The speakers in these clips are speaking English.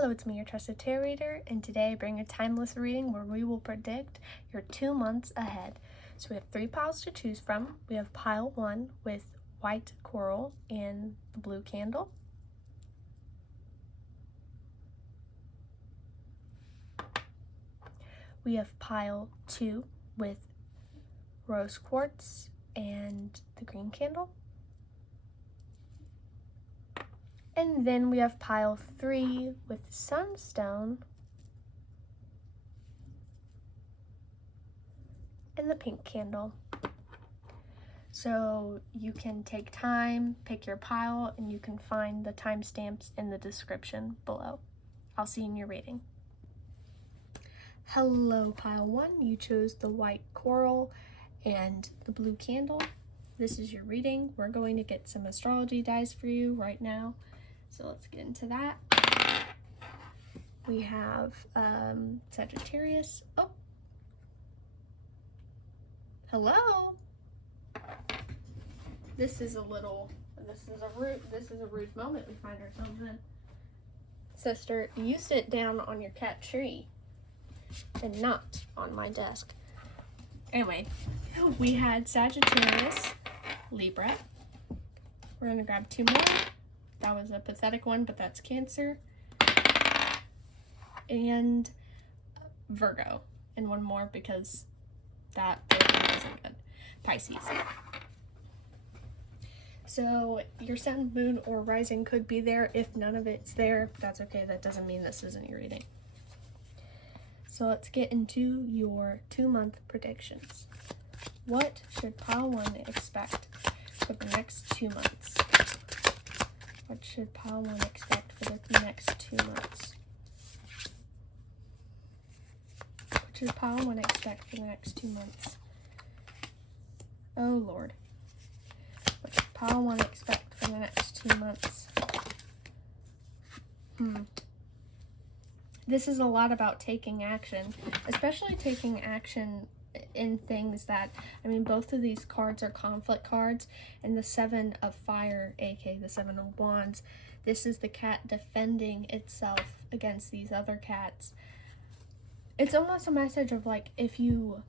Hello, it's me, your trusted tarot reader, and today I bring a timeless reading where we will predict your 2 months ahead. So we have 3 piles to choose from. We have pile 1 with white coral and the blue candle. We have pile 2 with rose quartz and the green candle. And then we have pile 3 with sunstone and the pink candle. So you can take time, pick your pile, and you can find the timestamps in the description below. I'll see you in your reading. Hello, pile 1. You chose the white coral and the blue candle. This is your reading. We're going to get some astrology dice for you right now. So let's get into that. We have Sagittarius. Oh, hello. This is a rude moment we find ourselves in. Sister, you sit down on your cat tree and not on my desk. Anyway, we had Sagittarius, Libra. We're gonna grab 2 more. That was a pathetic one, but that's Cancer. And Virgo. And 1 more because that wasn't good. Pisces. So your sun, moon, or rising could be there. If none of it's there, that's okay. That doesn't mean this isn't your reading. So let's get into your 2-month predictions. What should pile 1 expect for the next 2 months? What should pile 1 expect for the next 2 months? What should pile 1 expect for the next 2 months? Oh Lord. What should pile 1 expect for the next 2 months? This is a lot about taking action, especially taking action in things that, both of these cards are conflict cards, and the 7 of Fire, aka the 7 of Wands, this is the cat defending itself against these other cats. It's almost a message of like, if you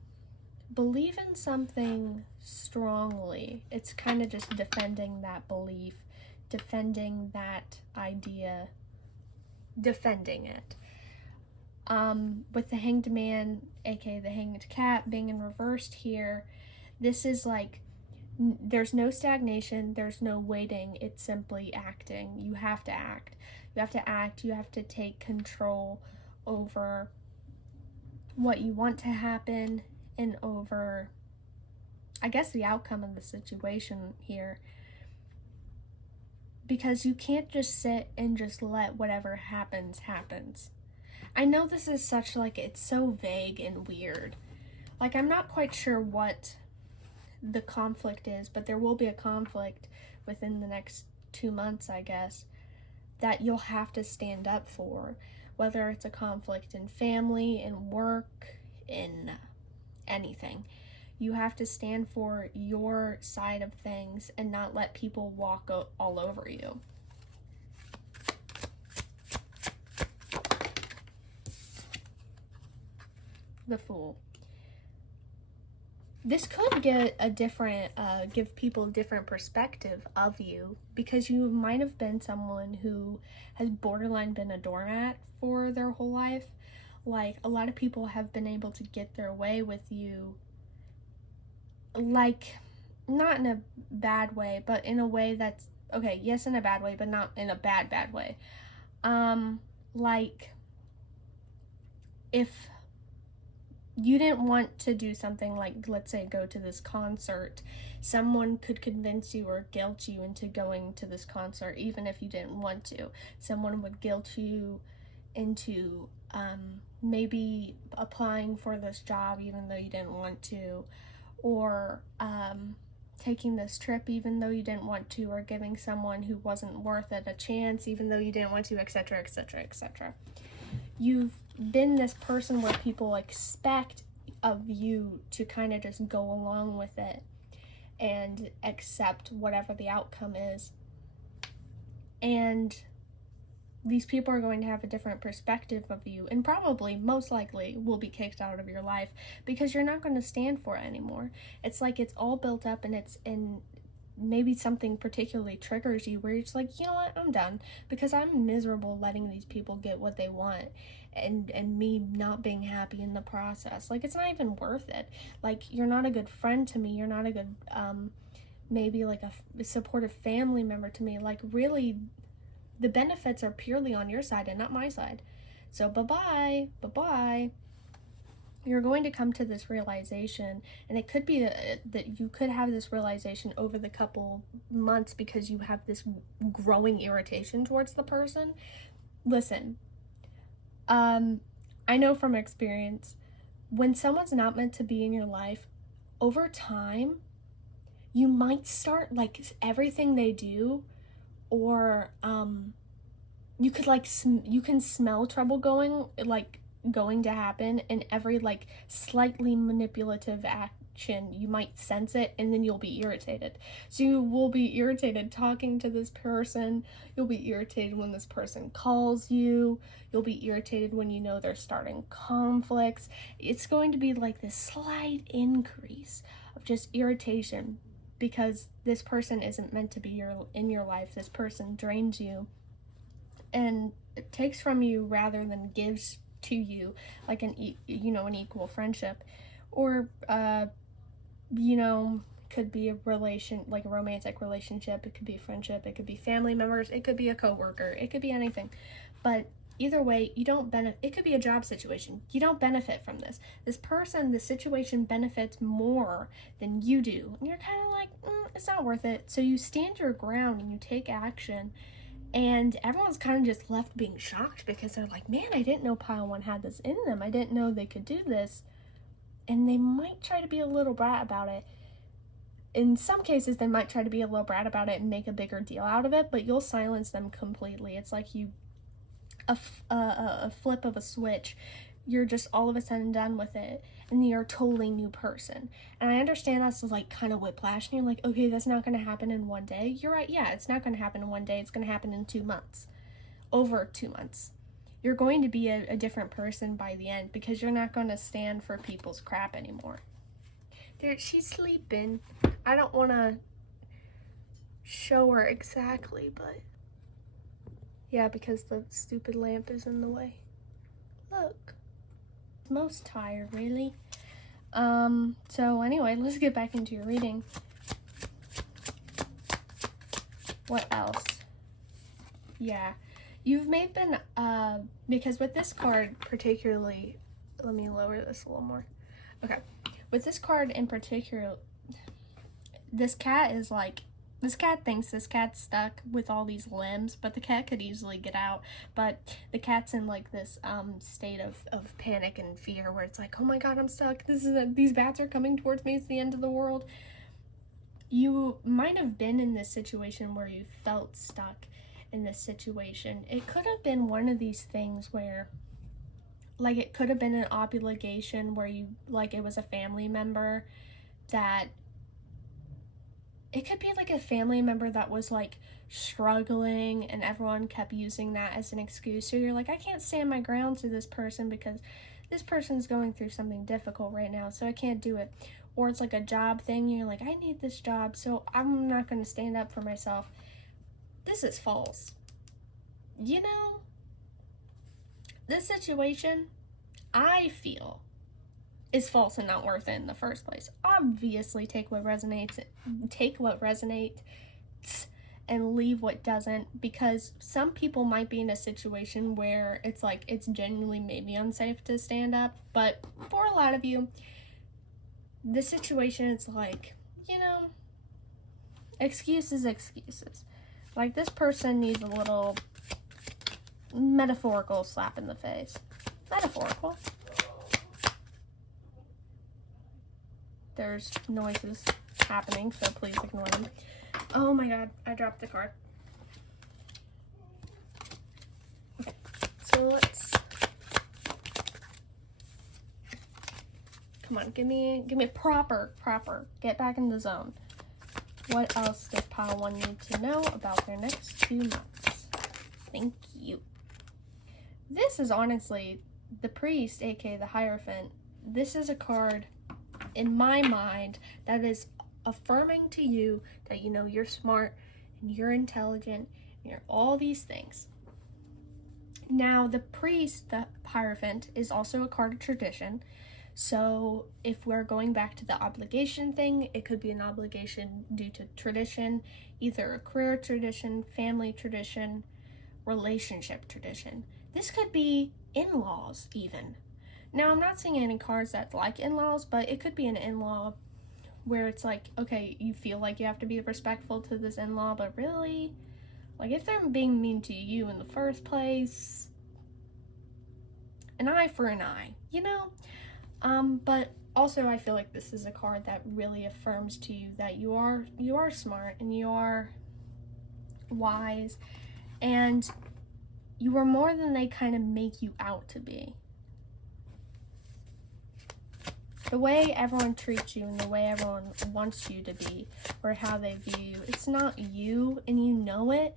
believe in something strongly, it's kind of just defending that belief, defending that idea, defending it. With the Hanged Man, aka the Hanged Cat, being in reversed here, this is like, there's no stagnation, there's no waiting, it's simply acting. You have to act. You have to act, you have to take control over what you want to happen and over, I guess, the outcome of the situation here. Because you can't just sit and just let whatever happens. I know this is such, like, it's so vague and weird. Like, I'm not quite sure what the conflict is, but there will be a conflict within the next 2 months, I guess, that you'll have to stand up for. Whether it's a conflict in family, in work, in anything. You have to stand for your side of things and not let people walk all over you. The Fool. This could get a different, give people a different perspective of you, because you might have been someone who has borderline been a doormat for their whole life. Like, a lot of people have been able to get their way with you, like, not in a bad way, but in a way that's, okay, yes, in a bad way, but not in a bad way. Like, if you didn't want to do something like, let's say, go to this concert, someone could convince you or guilt you into going to this concert, even if you didn't want to. Someone would guilt you into maybe applying for this job even though you didn't want to, or taking this trip even though you didn't want to, or giving someone who wasn't worth it a chance even though you didn't want to, etc., etc., etc. You've been this person where people expect of you to kind of just go along with it and accept whatever the outcome is. And these people are going to have a different perspective of you, and probably, most likely, will be kicked out of your life because you're not going to stand for it anymore. It's like it's all built up, and maybe something particularly triggers you where you're just like, you know what, I'm done, because I'm miserable letting these people get what they want, and me not being happy in the process. Like, it's not even worth it. Like, you're not a good friend to me. You're not a good, maybe like a supportive family member to me. Like, really, the benefits are purely on your side and not my side. So bye-bye. You're going to come to this realization, and it could be that you could have this realization over the couple months because you have this growing irritation towards the person. Listen, I know from experience, when someone's not meant to be in your life, over time, you might start, like, everything they do, or you could, like, you can smell trouble going to happen, and every, like, slightly manipulative action, you might sense it, and then you'll be irritated. So you will be irritated talking to this person. You'll be irritated when this person calls you. You'll be irritated when you know they're starting conflicts. It's going to be like this slight increase of just irritation because this person isn't meant to be in your life. This person drains you and it takes from you rather than gives to you, like an equal friendship, or could be a romantic relationship. It could be a friendship. It could be family members. It could be a coworker. It could be anything. But either way, you don't benefit. It could be a job situation. You don't benefit from this. This person, the situation benefits more than you do. And you're kind of like, it's not worth it. So you stand your ground and you take action. And everyone's kind of just left being shocked because they're like, man, I didn't know Pile 1 had this in them. I didn't know they could do this. And they might try to be a little brat about it. In some cases, they might try to be a little brat about it and make a bigger deal out of it, but you'll silence them completely. It's like a flip of a switch. You're just all of a sudden done with it, and you're a totally new person. And I understand that's like kind of whiplash, and you're like, okay, that's not going to happen in one day. You're right, yeah, it's not going to happen in one day. It's going to happen in 2 months, over 2 months. You're going to be a different person by the end because you're not going to stand for people's crap anymore. She's sleeping. I don't want to show her exactly, but yeah, because the stupid lamp is in the way. Look. Most tired, really. So anyway, let's get back into your reading. What else? Yeah, you've been, because with this card particularly, let me lower this a little more. Okay, with this card in particular, this cat thinks this cat's stuck with all these limbs, but the cat could easily get out. But the cat's in like this state of panic and fear where it's like, oh my god, I'm stuck. These bats are coming towards me. It's the end of the world. You might have been in this situation where you felt stuck in this situation. It could have been one of these things where, like, it could have been an obligation where you, like, it was a family member that, it could be like a family member that was like struggling and everyone kept using that as an excuse. So you're like, I can't stand my ground to this person because this person's going through something difficult right now, so I can't do it. Or it's like a job thing. You're like, I need this job, so I'm not going to stand up for myself. This is false. You know, this situation, I feel, is false and not worth it in the first place. Obviously, take what resonates and leave what doesn't, because some people might be in a situation where it's like it's genuinely maybe unsafe to stand up, but for a lot of you, the situation is like, excuses. Like, this person needs a little metaphorical slap in the face. Metaphorical. There's noises happening, so please ignore them. Oh my god, I dropped the card. Okay, so let's... Come on, give me proper. Get back in the zone. What else does Pile 1 need to know about their next 2 months? Thank you. this is honestly the priest, aka the Hierophant. This is a card in my mind that is affirming to you that you know you're smart and you're intelligent and you're all these things. Now, the priest, the Hierophant, is also a card of tradition. So if we're going back to the obligation thing, it could be an obligation due to tradition, either a career tradition, family tradition, relationship tradition. This could be in-laws even. Now, I'm not saying any cards that's like in-laws, but it could be an in-law where it's like, okay, you feel like you have to be respectful to this in-law, but really, like, if they're being mean to you in the first place, an eye for an eye, you know? But also I feel like this is a card that really affirms to you that you are smart and you are wise and you are more than they kind of make you out to be. The way everyone treats you and the way everyone wants you to be or how they view you, it's not you and you know it,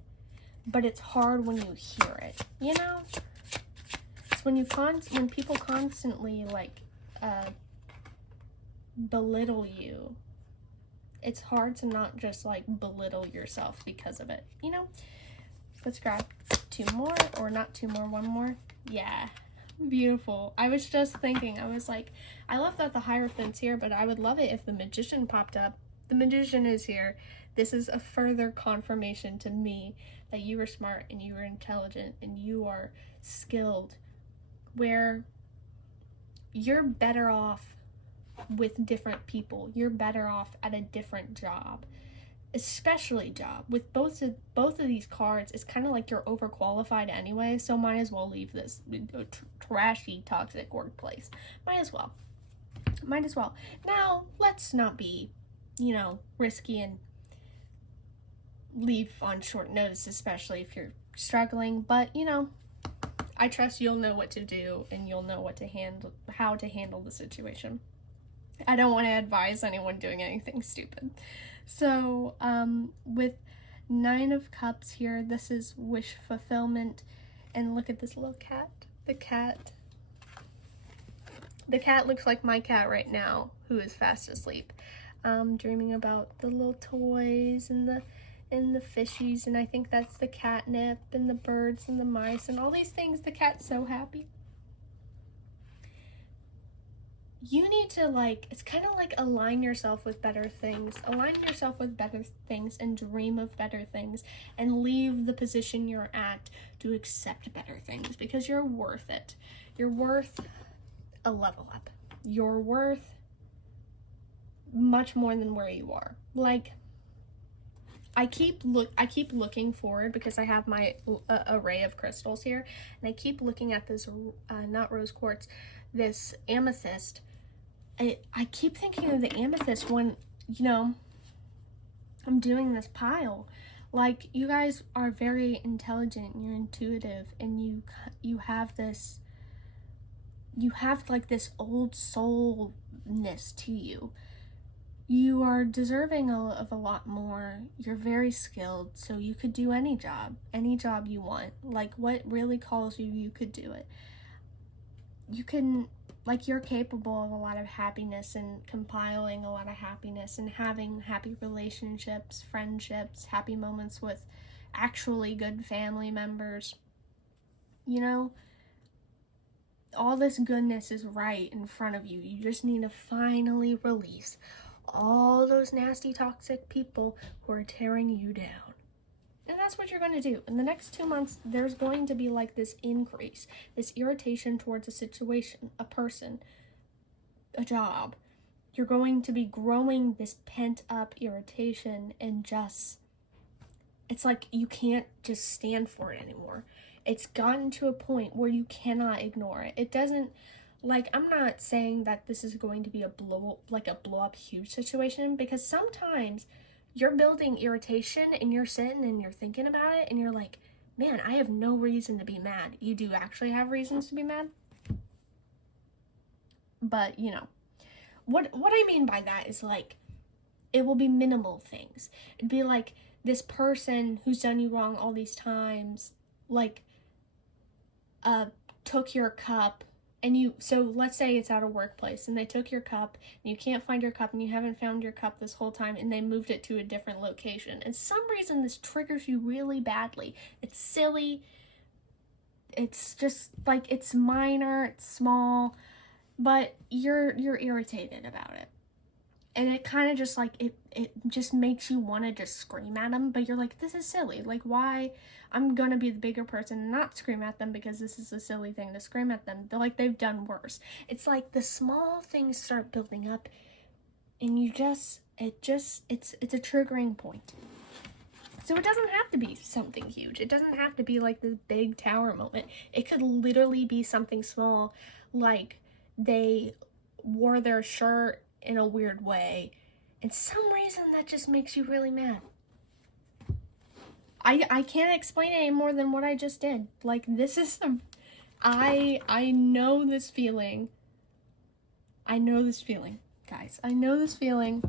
but it's hard when you hear it, you know? It's when people constantly like belittle you, it's hard to not just like belittle yourself because of it, you know? Let's grab two more, or not two more, one more. Yeah, beautiful. I was just thinking, I was like, I love that the Hierophant's here, but I would love it if the Magician popped up. The Magician is here. This is a further confirmation to me that you are smart and you are intelligent and you are skilled, where you're better off with different people. You're better off at a different job, especially job. With both of these cards, it's kind of like you're overqualified anyway, so might as well leave this trashy, toxic workplace. Might as well. Now, let's not be, risky and leave on short notice, especially if you're struggling, but, I trust you'll know what to do and you'll know how to handle the situation. I don't want to advise anyone doing anything stupid. So, with 9 of Cups here, this is wish fulfillment. And look at this little cat. The cat looks like my cat right now, who is fast asleep. Dreaming about the little toys and the fishies, and I think that's the catnip and the birds and the mice and all these things. The cat's so happy. You need to, it's kind of like align yourself with better things. Align yourself with better things and dream of better things and leave the position you're at to accept better things, because you're worth it. You're worth a level up. You're worth much more than where you are. I keep looking forward, because I have my array of crystals here, and I keep looking at this, not rose quartz, this amethyst. I keep thinking of the amethyst when, I'm doing this pile. Like, you guys are very intelligent, you're intuitive, and you have this old soulness to you. You are deserving of a lot more. You're very skilled, so you could do any job you want. Like, what really calls you, you could do it. You can, you're capable of a lot of happiness and compiling a lot of happiness and having happy relationships, friendships, happy moments with actually good family members. All this goodness is right in front of you. You just need to finally release all those nasty, toxic people who are tearing you down. And that's what you're going to do. In the next 2 months, there's going to be this increase, this irritation towards a situation, a person, a job. You're going to be growing this pent-up irritation, and it's like you can't just stand for it anymore. It's gotten to a point where you cannot ignore it. It doesn't, I'm not saying that this is going to be a blow up huge situation, because sometimes you're building irritation and you're sitting and you're thinking about it and you're like, man, I have no reason to be mad. You do actually have reasons to be mad. But, what I mean by that is it will be minimal things. It'd be like this person who's done you wrong all these times, took your cup and so let's say it's at a workplace and they took your cup and you can't find your cup and you haven't found your cup this whole time and they moved it to a different location. And some reason this triggers you really badly. It's silly. It's just like, it's minor, it's small, but you're irritated about it. And it kind of just like, it just makes you want to just scream at them, but you're like, this is silly. Like, why? I'm gonna be the bigger person and not scream at them because this is a silly thing to scream at them. They're like, they've done worse. It's like the small things start building up and it's a triggering point. So it doesn't have to be something huge. It doesn't have to be like this big tower moment. It could literally be something small, like they wore their shirt in a weird way, and some reason that just makes you really mad. I can't explain it any more than what I just did. Like, this is I know this feeling. I know this feeling, guys. I know this feeling.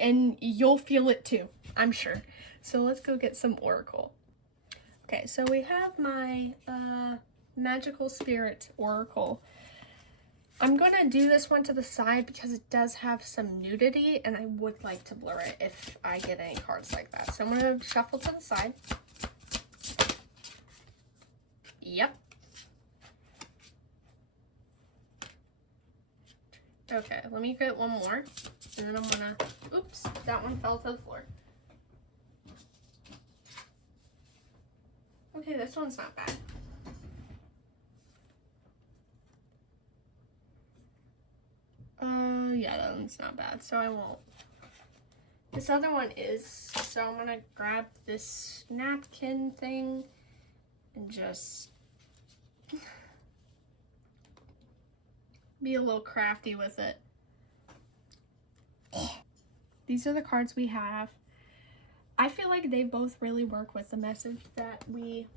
And you'll feel it too, I'm sure. So let's go get some Oracle. Okay, so we have my Magical Spirit Oracle. I'm going to do this one to the side because it does have some nudity and I would like to blur it if I get any cards like that. So I'm going to shuffle to the side. Yep. Okay, let me get one more. And then I'm going to... Oops, that one fell to the floor. Okay, this one's not bad. Yeah, that one's not bad, so I won't. This other one is, so I'm gonna grab this napkin thing and just be a little crafty with it. These are the cards we have. I feel like they both really work with the message that we...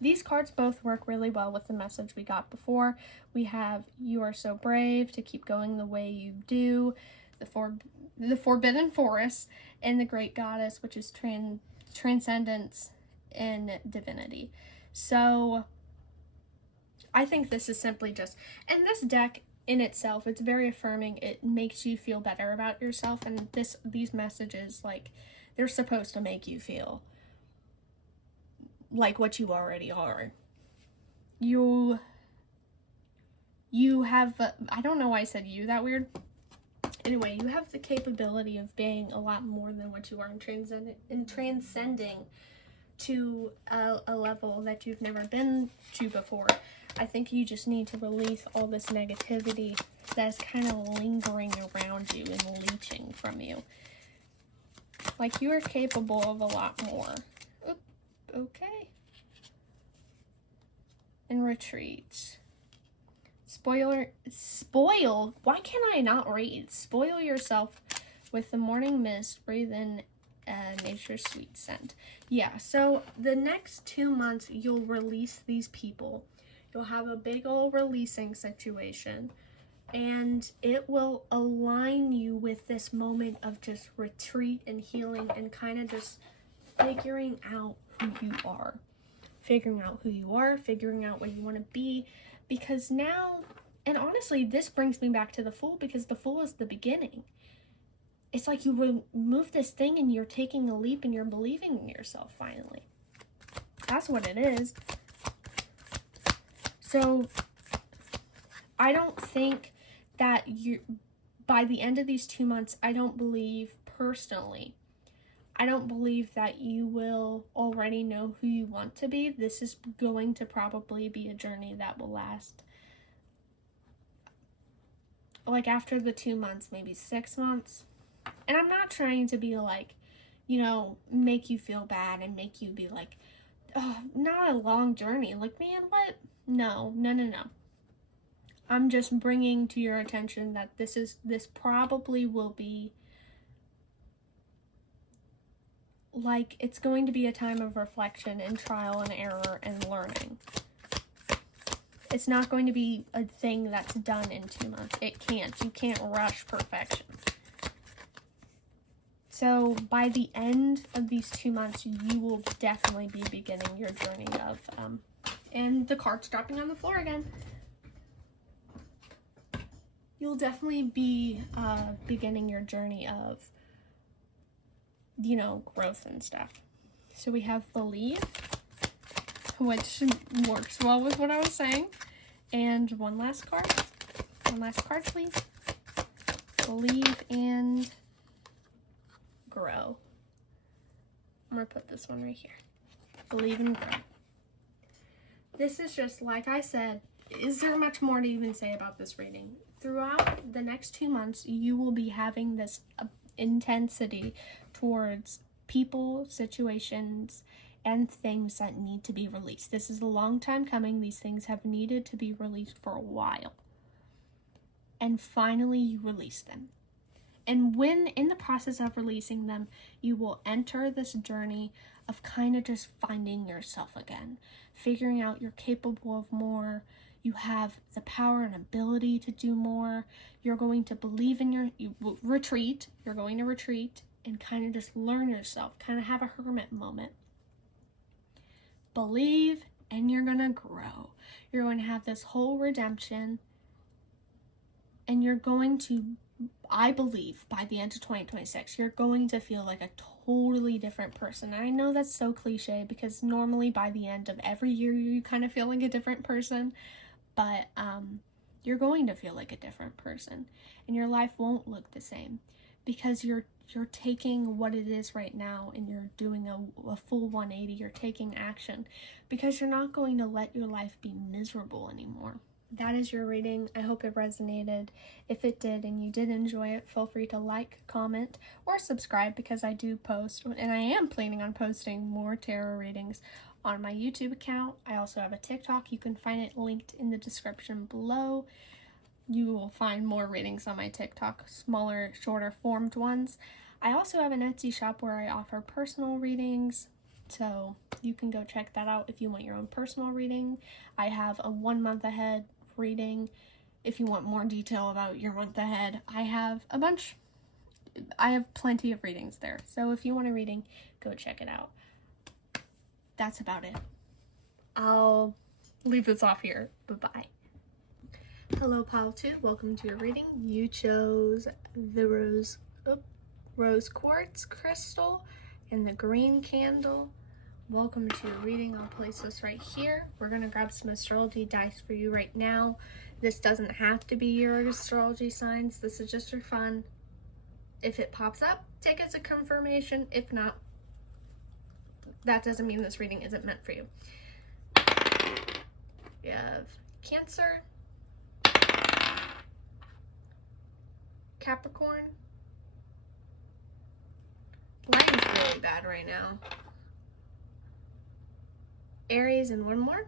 These cards both work really well with the message we got before. We have You Are So Brave, to keep going the way you do, the Forbidden Forest, and the Great Goddess, which is transcendence and divinity. So I think this is simply just, and this deck in itself, it's very affirming. It makes you feel better about yourself, and these messages, like, they're supposed to make you feel like what you already are. You have, I don't know why I said you that weird. Anyway, you have the capability of being a lot more than what you are and transcending to a level that you've never been to before. I think you just need to release all this negativity that's kind of lingering around you and leeching from you. Like, you are capable of a lot more. Oop, okay. And retreat. Spoil, why can I not read? Spoil yourself with the morning mist, breathe in nature's sweet scent. Yeah, so the next 2 months, you'll release these people. You'll have a big old releasing situation, and it will align you with this moment of just retreat and healing and kind of just figuring out who you are. Figuring out what you want to be, because now, and honestly, this brings me back to the Fool, because the Fool is the beginning. It's like you remove this thing and you're taking a leap and you're believing in yourself finally. That's what it is. So I don't think that by the end of these 2 months, I don't believe that you will already know who you want to be. This is going to probably be a journey that will last, like, after the 2 months, maybe 6 months. And I'm not trying to be like, make you feel bad and make you be like, oh, not a long journey. Like, man, what? No. I'm just bringing to your attention that this probably will be, like, it's going to be a time of reflection and trial and error and learning. It's not going to be a thing that's done in 2 months. You can't rush perfection. So by the end of these 2 months, you will definitely be beginning your journey of, and the card's dropping on the floor again. You'll definitely be beginning your journey of, you know, growth and stuff. So we have believe, which works well with what I was saying. And one last card. One last card, please. Believe and grow. I'm going to put this one right here. Believe and grow. This is just, like I said, is there much more to even say about this reading? Throughout the next 2 months, you will be having this intensity towards people, situations, and things that need to be released. This is a long time coming. These things have needed to be released for a while. And finally, you release them. And when in the process of releasing them, you will enter this journey of kind of just finding yourself again, figuring out you're capable of more. You have the power and ability to do more. You're going to believe in you will retreat. You're going to retreat and kind of just learn yourself, kind of have a hermit moment. Believe, and you're going to grow. You're going to have this whole redemption, and you're going to, I believe, by the end of 2026, you're going to feel like a totally different person. And I know that's so cliche, because normally by the end of every year, you kind of feel like a different person, but you're going to feel like a different person, and your life won't look the same, because you're taking what it is right now and you're doing a full 180. You're taking action, because you're not going to let your life be miserable anymore. That is your reading. I hope it resonated. If it did and you did enjoy it, feel free to like, comment, or subscribe, because I do post, and I am planning on posting more tarot readings on my YouTube account. I also have a TikTok. You can find it linked in the description below. You will find more readings on my TikTok, smaller, shorter formed ones. I also have an Etsy shop where I offer personal readings, so you can go check that out if you want your own personal reading. I have a 1 month ahead reading if you want more detail about your month ahead. I have plenty of readings there, so if you want a reading, go check it out. That's about it. I'll leave this off here. Bye-bye. Hello, Pile 2. Welcome to your reading. You chose the rose quartz crystal and the green candle. Welcome to your reading. I'll place this right here. We're going to grab some astrology dice for you right now. This doesn't have to be your astrology signs. This is just for fun. If it pops up, take it as a confirmation. If not, that doesn't mean this reading isn't meant for you. We have Cancer, Capricorn. Line's really bad right now. Aries, and one more.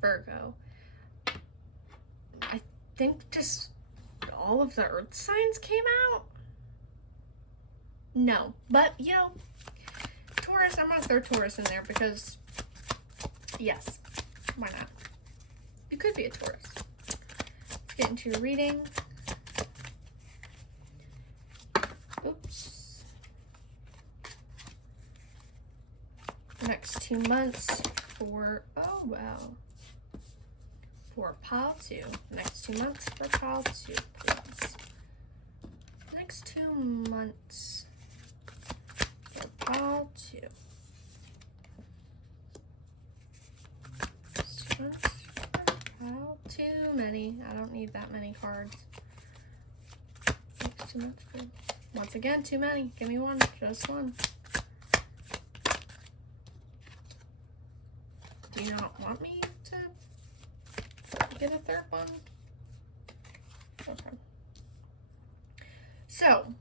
Virgo. I think just all of the earth signs came out. No, but you know, Taurus, I'm gonna throw Taurus in there because, yes, why not? You could be a Taurus. Let's get into your reading. Oops. Next 2 months for, oh wow, for Pile 2. Next 2 months for Pile 2, please. Next 2 months. Pile 2. Pile too many. I don't need that many cards. Next 2 months. Once again, too many. Give me one. Just one. Do you not want me to get a third one? Okay. So,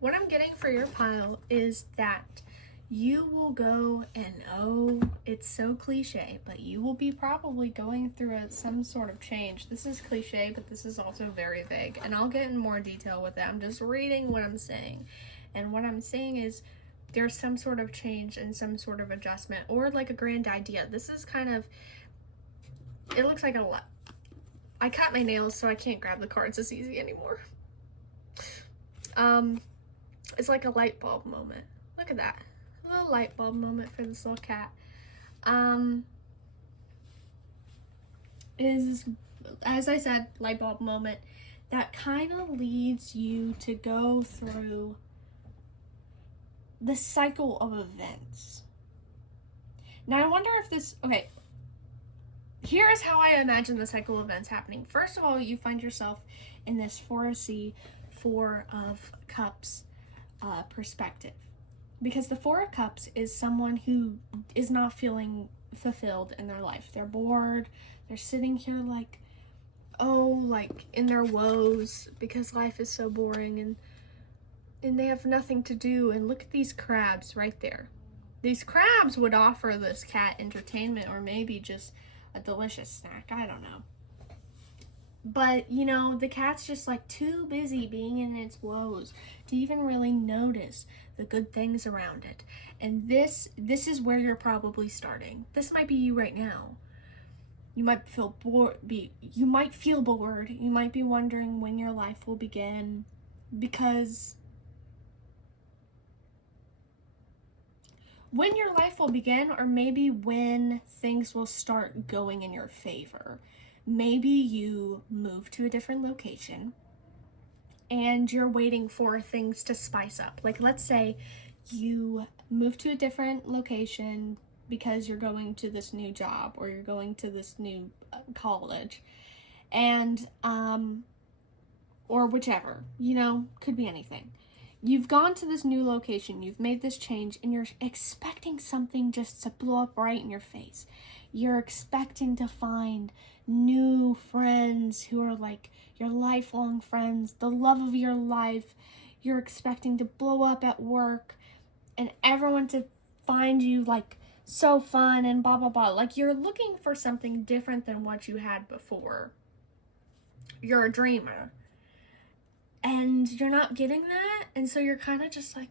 what I'm getting for your pile is that you will go, and oh, it's so cliche, but you will be probably going through some sort of change. This is cliche, but this is also very vague, and I'll get in more detail with it. I'm just reading what I'm saying, and what I'm saying is there's some sort of change and some sort of adjustment, or like a grand idea. This is kind of, it looks like a lot. I cut my nails, so I can't grab the cards as easy anymore. It's like a light bulb moment. Look at that. A little light bulb moment for this little cat. Is, as I said, light bulb moment that kind of leads you to go through the cycle of events. Now I wonder if this, okay, here is how I imagine the cycle of events happening. First of all, you find yourself in this Four of Cups perspective. Because the Four of Cups is someone who is not feeling fulfilled in their life. They're bored. They're sitting here like, oh, like in their woes because life is so boring and they have nothing to do. And look at these crabs right there. These crabs would offer this cat entertainment or maybe just a delicious snack. I don't know. But, you know, the cat's just like too busy being in its woes to even really notice the good things around it. And this is where you're probably starting. This might be you right now. You might feel bored. You might feel bored. You might be wondering when your life will begin, because when your life will begin, or maybe when things will start going in your favor. Maybe you move to a different location and you're waiting for things to spice up. Like, let's say you move to a different location because you're going to this new job or you're going to this new college, and or whichever, you know, could be anything. You've gone to this new location, you've made this change, and you're expecting something just to blow up right in your face. You're expecting to find new friends who are like your lifelong friends, the love of your life. You're expecting to blow up at work and everyone to find you like so fun and blah, blah, blah. Like, you're looking for something different than what you had before. You're a dreamer. And you're not getting that, and so you're kind of just like,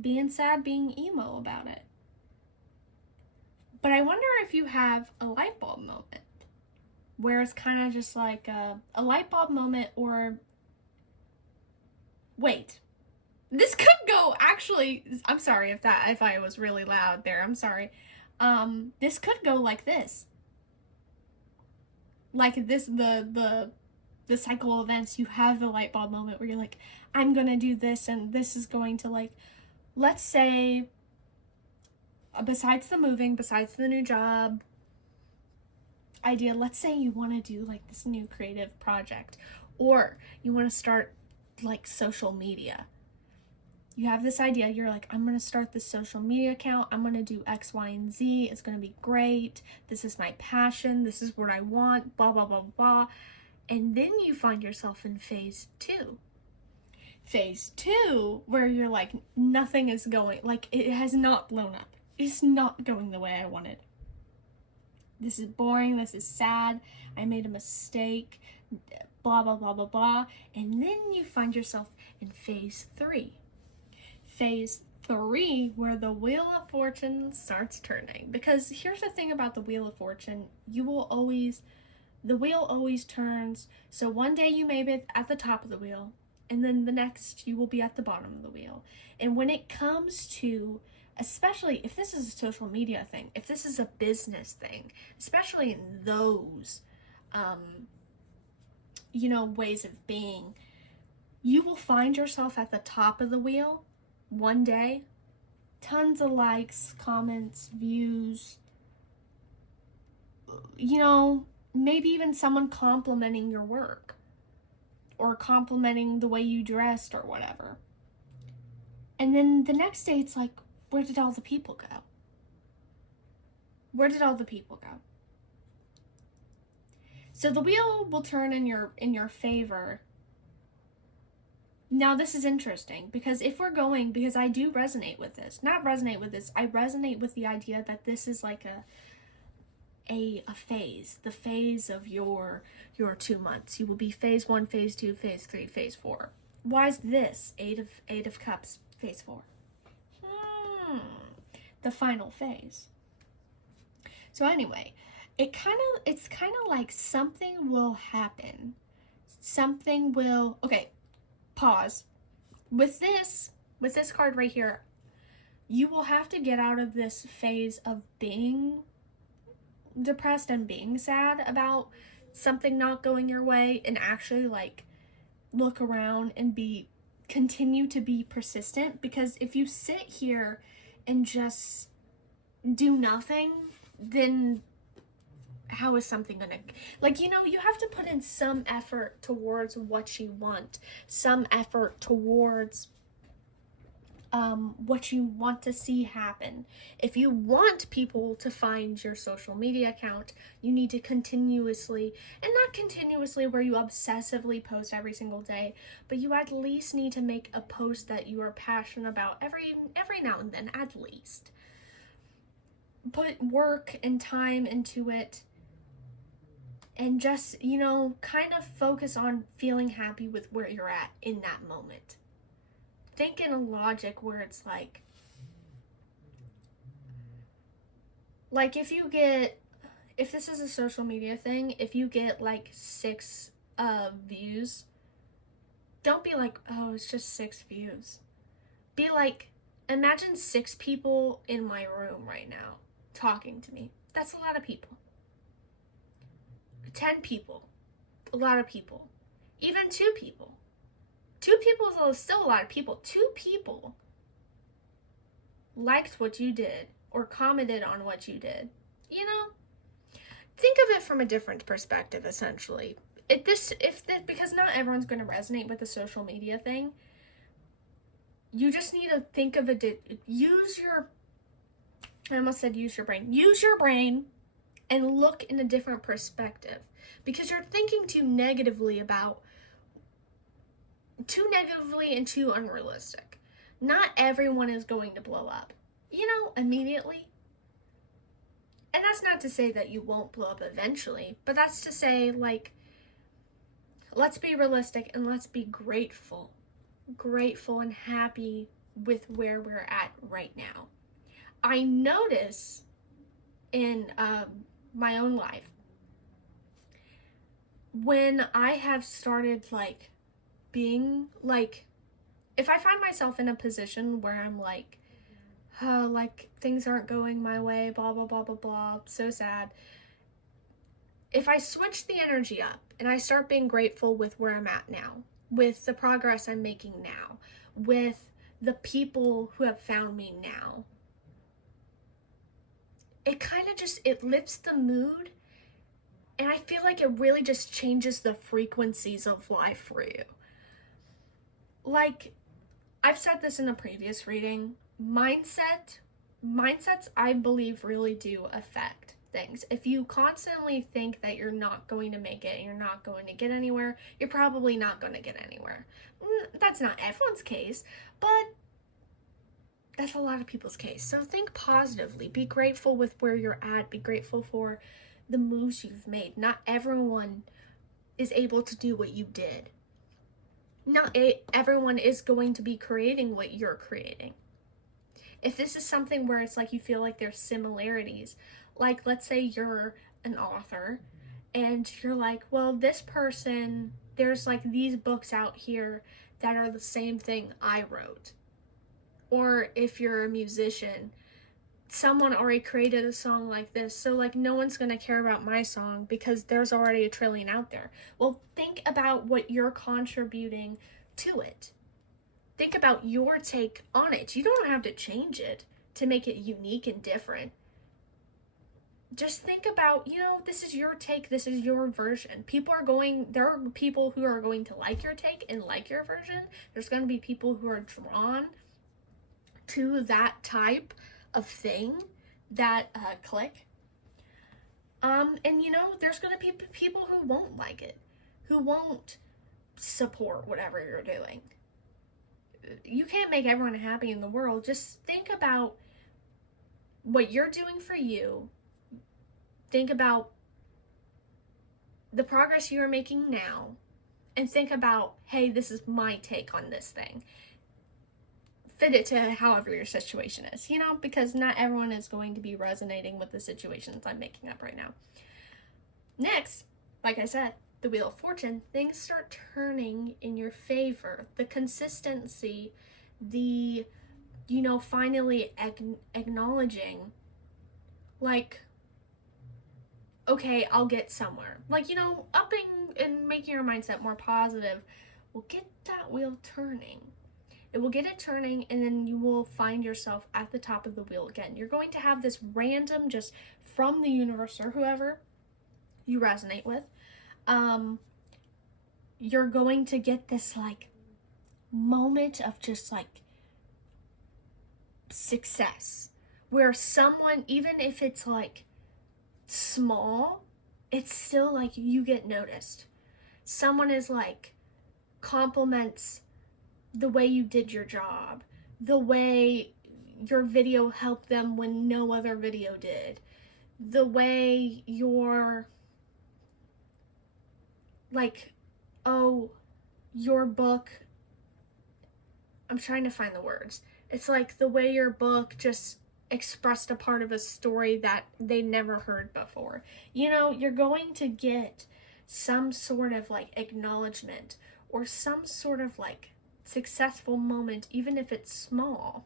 being sad, being emo about it. But I wonder if you have a light bulb moment, where it's kind of just like a light bulb moment, or, wait, this could go, actually, I'm sorry if I was really loud there, I'm sorry. This could go like this. Like this, the cycle of events, you have the light bulb moment where you're like, I'm gonna do this, and this is going to, like, let's say, besides the moving, besides the new job idea, let's say you want to do like this new creative project, or you want to start like social media. You have this idea, you're like, I'm gonna start this social media account, I'm gonna do X, Y, and Z, it's gonna be great, this is my passion, this is what I want, blah, blah, blah, blah. And then you find yourself in phase 2. Phase 2, where you're like, nothing is going, like, it has not blown up. It's not going the way I wanted. This is boring, this is sad, I made a mistake, blah, blah, blah, blah, blah. And then you find yourself in phase 3. Phase 3, where the Wheel of Fortune starts turning. Because here's the thing about the Wheel of Fortune, the wheel always turns, so one day you may be at the top of the wheel, and then the next you will be at the bottom of the wheel. And when it comes to, especially if this is a social media thing, if this is a business thing, especially in those, ways of being, you will find yourself at the top of the wheel one day, tons of likes, comments, views, maybe even someone complimenting your work or complimenting the way you dressed or whatever. And then the next day it's like, where did all the people go? Where did all the people go? So the wheel will turn in your favor. Now this is interesting, because because I do resonate with this. Not resonate with this, I resonate with the idea that this is like a phase, the phase of your 2 months. You will be phase 1, phase 2, phase 3, phase 4. Why is this Eight of Cups, phase 4? The final phase. So anyway, it's kind of like something will happen. something will, okay, pause. With this card right here, you will have to get out of this phase of being depressed and being sad about something not going your way, and actually like look around and continue to be persistent. Because if you sit here and just do nothing, then how is something gonna, like, you have to put in some effort towards what you want, some effort towards what you want to see happen. If you want people to find your social media account, you need to continuously, and not continuously where you obsessively post every single day, but you at least need to make a post that you are passionate about every now and then, at least. Put work and time into it, and just, kind of focus on feeling happy with where you're at in that moment. Think in a logic where it's like if this is a social media thing, if you get like 6 views, don't be like, oh, it's just 6 views. Be like, imagine 6 people in my room right now talking to me. That's a lot of people. 10 people, a lot of people. Even 2 people. 2 people is still a lot of people. 2 people liked what you did or commented on what you did. Think of it from a different perspective, essentially. Because not everyone's going to resonate with the social media thing. You just need to think of use your brain. Use your brain and look in a different perspective, because you're thinking too negatively and too unrealistic. Not everyone is going to blow up, immediately. And that's not to say that you won't blow up eventually, but that's to say, like, let's be realistic and let's be grateful and happy with where we're at right now. I notice in my own life, when I have started being if I find myself in a position where I'm things aren't going my way, blah blah blah blah blah, so sad, if I switch the energy up and I start being grateful with where I'm at now, with the progress I'm making now, with the people who have found me now, it kind of it lifts the mood, and I feel like it really just changes the frequencies of life for you. Like, I've said this in a previous reading, mindsets, I believe, really do affect things. If you constantly think that you're not going to make it and you're not going to get anywhere, you're probably not going to get anywhere. That's not everyone's case, but that's a lot of people's case. So think positively. Be grateful with where you're at. Be grateful for the moves you've made. Not everyone is able to do what you did. Not everyone is going to be creating what you're creating. If this is something where it's like you feel like there's similarities, like let's say you're an author and you're like, well, this person, there's like these books out here that are the same thing I wrote. Or if you're a musician, someone already created a song like this, so like no one's gonna care about my song because there's already a trillion out there. Well, think about what you're contributing to it. Think about your take on it. You don't have to change it to make it unique and different. Just think about, this is your take, this is your version. There are people who are going to like your take and like your version. There's going to be people who are drawn to that type of thing, that click. And there's going to be people who won't like it, who won't support whatever you're doing. You can't make everyone happy in the world. Just think about what you're doing for you. Think about the progress you are making now, and think about, hey, this is my take on this thing. Fit it to however your situation is, because not everyone is going to be resonating with the situations I'm making up right now. Next, like I said, the Wheel of Fortune, things start turning in your favor. The consistency, the, finally acknowledging, like, okay, I'll get somewhere. Like, upping and making your mindset more positive will get that wheel turning. It will get it turning, and then you will find yourself at the top of the wheel again. You're going to have this random, just from the universe or whoever you resonate with, you're going to get this, like, moment of just, like, success. Where someone, even if it's, like, small, it's still, like, you get noticed. Someone is, like, compliments the way you did your job, the way your video helped them when no other video did, the way your, like, your book, I'm trying to find the words. It's like the way your book just expressed a part of a story that they never heard before. You're going to get some sort of, like, acknowledgement or some sort of, like, successful moment, even if it's small.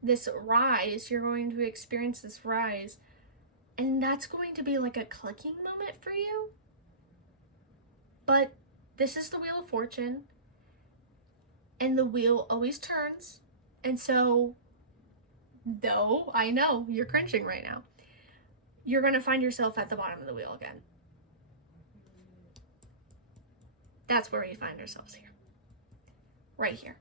This rise, you're going to experience this rise, and that's going to be like a clicking moment for you. But this is the Wheel of Fortune, and the wheel always turns. And so, though I know you're cringing right now, you're going to find yourself at the bottom of the wheel again. That's where we find ourselves here. Right here.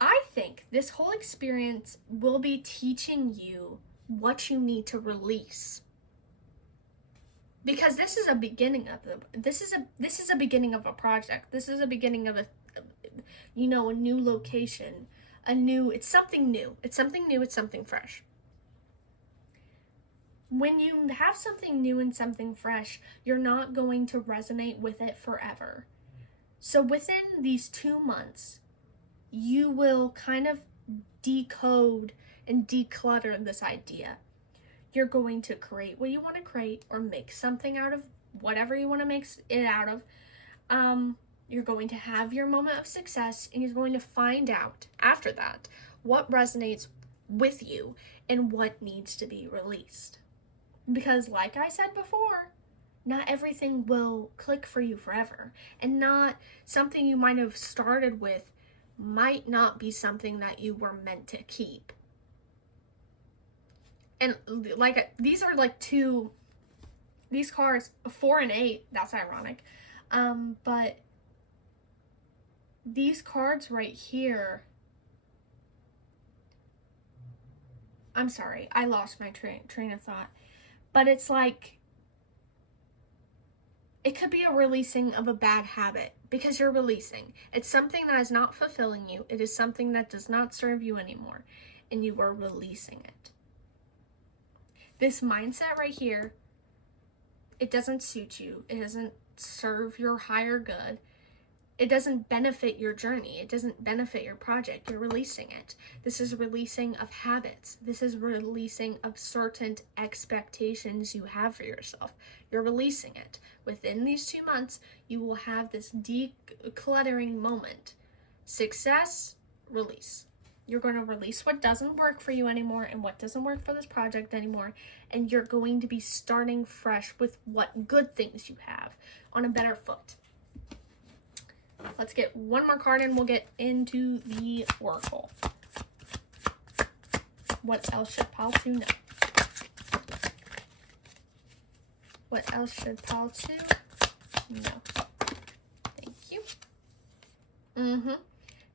I think this whole experience will be teaching you what you need to release. Because this is a beginning of this is a beginning of a project. This is a beginning of a new location, it's something new. It's something new, it's something fresh. When you have something new and something fresh, you're not going to resonate with it forever. So within these 2 months, you will kind of decode and declutter this idea. You're going to create what you want to create, or make something out of whatever you want to make it out of. You're going to have your moment of success, and you're going to find out after that what resonates with you and what needs to be released. Because like I said before, not everything will click for you forever, and not something you might have started with might not be something that you were meant to keep. And like, these are like these cards, 4 and 8, that's ironic. But these cards right here, I'm sorry, I lost my train of thought. But it's like, it could be a releasing of a bad habit, because you're releasing. It's something that is not fulfilling you. It is something that does not serve you anymore, and you are releasing it. This mindset right here, it doesn't suit you. It doesn't serve your higher good. It doesn't benefit your journey. It doesn't benefit your project. You're releasing it. This is releasing of habits. This is releasing of certain expectations you have for yourself. You're releasing it. Within these 2 months, you will have this decluttering moment. Success, release. You're going to release what doesn't work for you anymore and what doesn't work for this project anymore. And you're going to be starting fresh with what good things you have on a better foot. Let's get one more card and we'll get into the Oracle. What else should Pile 2 know? What else should Pile 2 know? Thank you.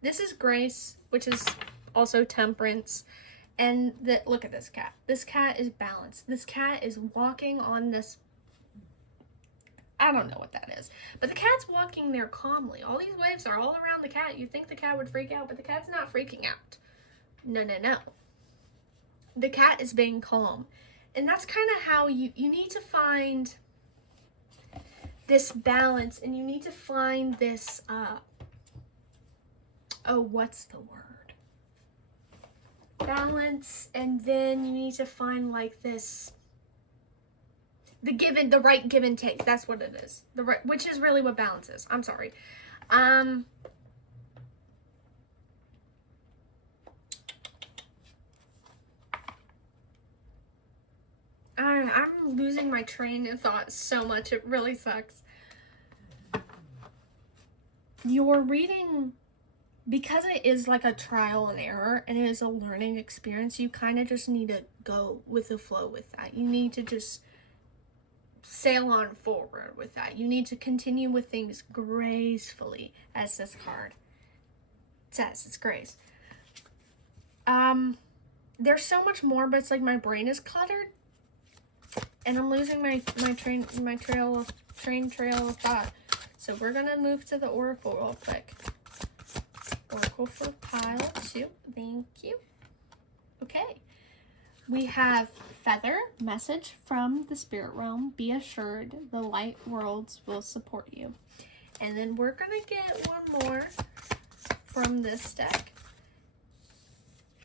This is Grace, which is also Temperance. And look at this cat. This cat is balanced. This cat is walking on this, I don't know what that is, but the cat's walking there calmly. All these waves are all around the cat. You'd think the cat would freak out, but the cat's not freaking out. No. The cat is being calm. And that's kind of how you need to find this balance, and you need to find this, what's the word? Balance, and then you need to find like this the right give and take. That's what it is. The right, which is really what balance is. I'm sorry. I'm losing my train of thought so much. It really sucks. You're reading, because it is like a trial and error and it is a learning experience, you kind of just need to go with the flow with that. You need to just sail on forward with that. You need to continue with things gracefully, as this card says. It's grace. There's so much more, but it's like my brain is cluttered and I'm losing my trail of thought. So we're gonna move to the Oracle real quick. Oracle for pile 2. Thank you. Okay. We have Feather, message from the spirit realm. Be assured the light worlds will support you. And then we're gonna get one more from this deck.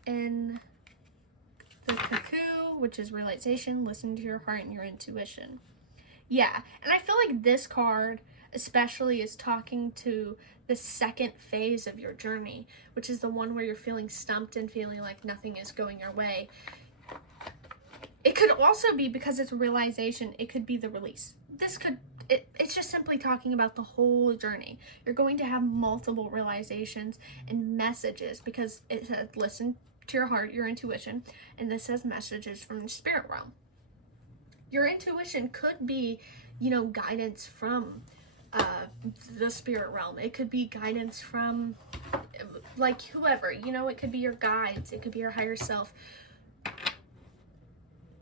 In the Cuckoo, which is realization, listen to your heart and your intuition. Yeah, and I feel like this card especially is talking to the second phase of your journey, which is the one where you're feeling stumped and feeling like nothing is going your way. It could also be, because it's a realization, it could be the release. It's just simply talking about the whole journey. You're going to have multiple realizations and messages, because it says listen to your heart, your intuition, and this says messages from the spirit realm. Your intuition could be, guidance from the spirit realm. It could be guidance from like whoever, it could be your guides, it could be your higher self.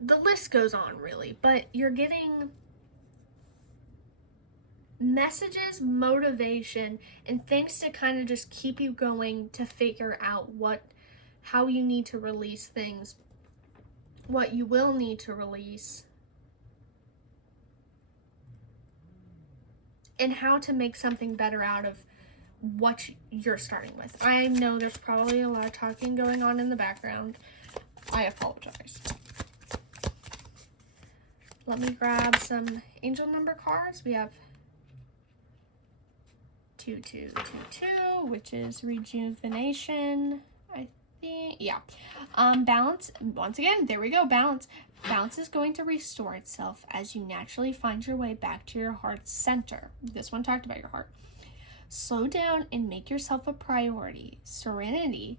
The list goes on, really, but you're getting messages, motivation, and things to kind of just keep you going to figure out how you need to release things, what you will need to release, and how to make something better out of what you're starting with. I know there's probably a lot of talking going on in the background. I apologize. Let me grab some angel number cards. We have 2222, which is rejuvenation, I think. Yeah. Balance. Once again, there we go. Balance. Balance is going to restore itself as you naturally find your way back to your heart's center. This one talked about your heart. Slow down and make yourself a priority. Serenity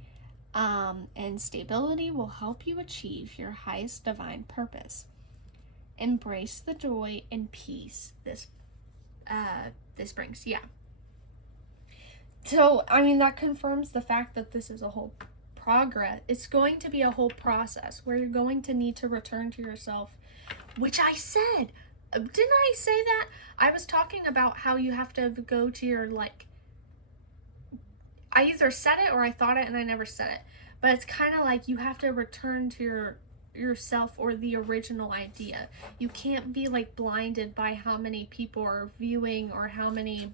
and stability will help you achieve your highest divine purpose. Embrace the joy and peace this brings. Yeah. So, that confirms the fact that this is a whole progress. It's going to be a whole process where you're going to need to return to yourself, which I said. Didn't I say that? I was talking about how you have to go to your, I either said it or I thought it and I never said it. But it's kind of like you have to return to yourself or the original idea. You can't be blinded by how many people are viewing or how many,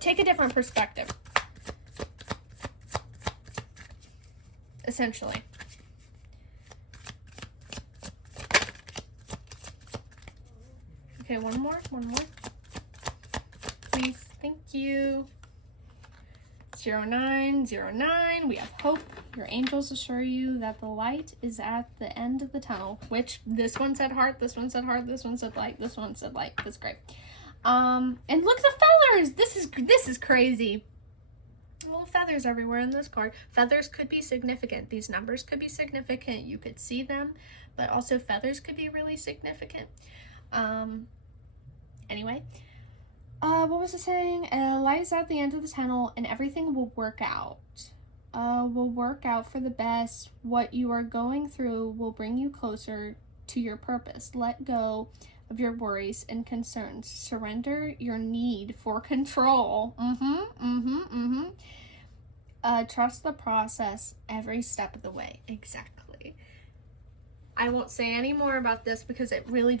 take a different perspective. Essentially. Okay, one more. Please, thank you. 0909, we have hope. Your angels assure you that the light is at the end of the tunnel, which this one said heart, this one said heart, this one said light, this one said light. That's great. And look at the feathers. This is crazy. Little feathers everywhere in this card. Feathers could be significant. These numbers could be significant. You could see them, but also feathers could be really significant. Anyway. What was I saying? Light is at the end of the tunnel and everything will work out. Will work out for the best. What you are going through will bring you closer to your purpose. Let go of your worries and concerns. Surrender your need for control. Trust the process every step of the way. Exactly. I won't say any more about this because it really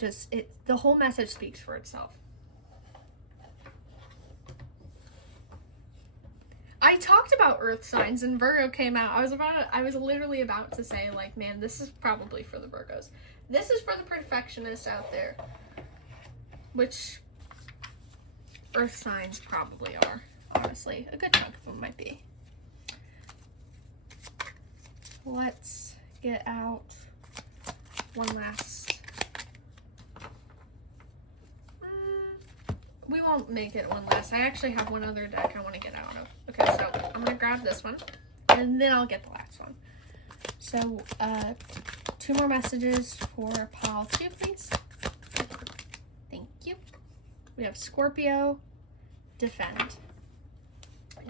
the whole message speaks for itself. I talked about earth signs and Virgo came out. I was literally about to say, man, this is probably for the Virgos. This is for the perfectionists out there, which earth signs probably are, honestly. A good chunk of them might be. Let's get out one last. We won't make it one last. I actually have one other deck I want to get out of. Okay, so I'm going to grab this one, and then I'll get the last one. So, 2 more messages for pile 2, please. Thank you. We have Scorpio, defend.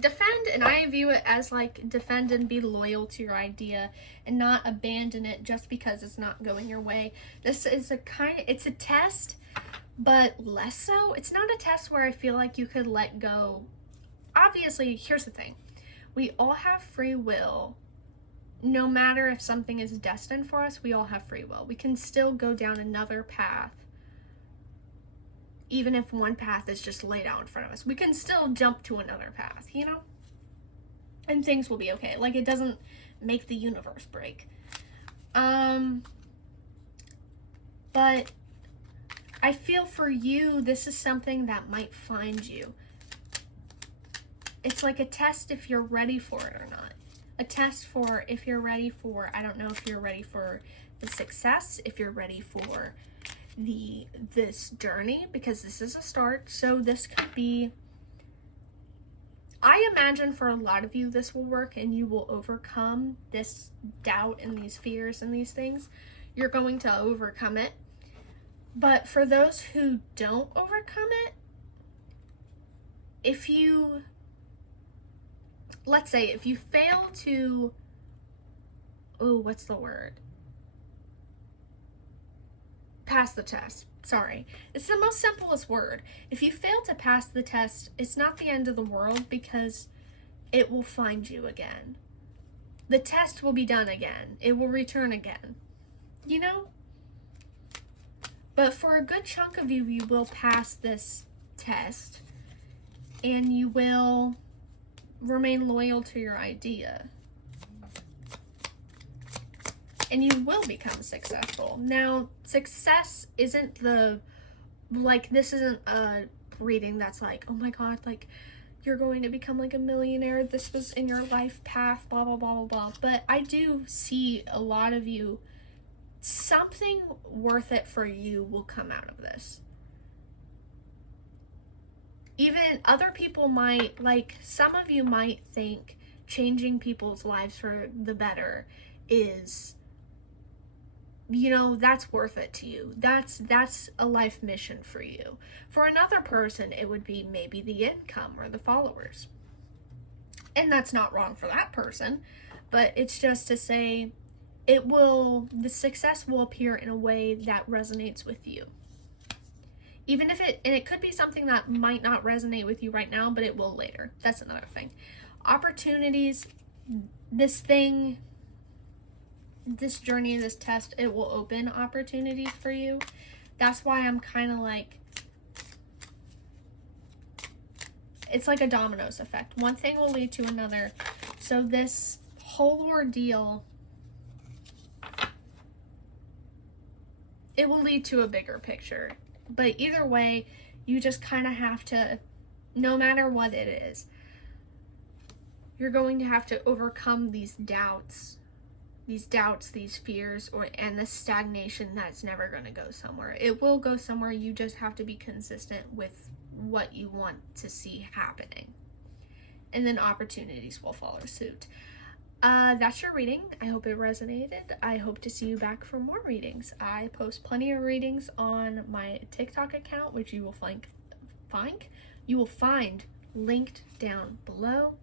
Defend, and I view it as like defend and be loyal to your idea and not abandon it just because it's not going your way. This is it's a test, but less so. It's not a test where I feel like you could let go. Obviously, here's the thing. We all have free will. No matter if something is destined for us, we all have free will. We can still go down another path, even if one path is just laid out in front of us. We can still jump to another path, you know? And things will be okay. Like, it doesn't make the universe break. But I feel for you, this is something that might find you. It's like a test if you're ready for it or not. A test for if you're ready for, I don't know if you're ready for the success, if you're ready for this journey, because this is a start. So this could be, I imagine for a lot of you this will work and you will overcome this doubt and these fears and these things. You're going to overcome it. But for those who don't overcome it, if you, let's say if you fail to, what's the word? Pass the test. Sorry. It's the most simplest word. If you fail to pass the test, it's not the end of the world because it will find you again. The test will be done again. It will return again. You know? But for a good chunk of you, you will pass this test and you will remain loyal to your idea. And you will become successful. Now, success isn't this isn't a reading that's like, oh my god, like, you're going to become like a millionaire, this was in your life path, blah, blah, blah, blah, blah. But I do see a lot of you, something worth it for you will come out of this. Even other people might, like, some of you might think changing people's lives for the better is, you know, that's worth it to you. That's a life mission for you. For another person, it would be maybe the income or the followers. And that's not wrong for that person, but it's just to say the success will appear in a way that resonates with you. Even if it could be something that might not resonate with you right now, but it will later. That's another thing. Opportunities, this journey, this test, it will open opportunities for you. That's why I'm kind of like, it's like a dominoes effect. One thing will lead to another. So this whole ordeal, it will lead to a bigger picture. But either way, you just kind of have to, no matter what it is, you're going to have to overcome these doubts, these fears, and the stagnation that's never going to go somewhere. It will go somewhere. You just have to be consistent with what you want to see happening. And then opportunities will follow suit. That's your reading. I hope it resonated. I hope to see you back for more readings. I post plenty of readings on my TikTok account, which you will find linked down below.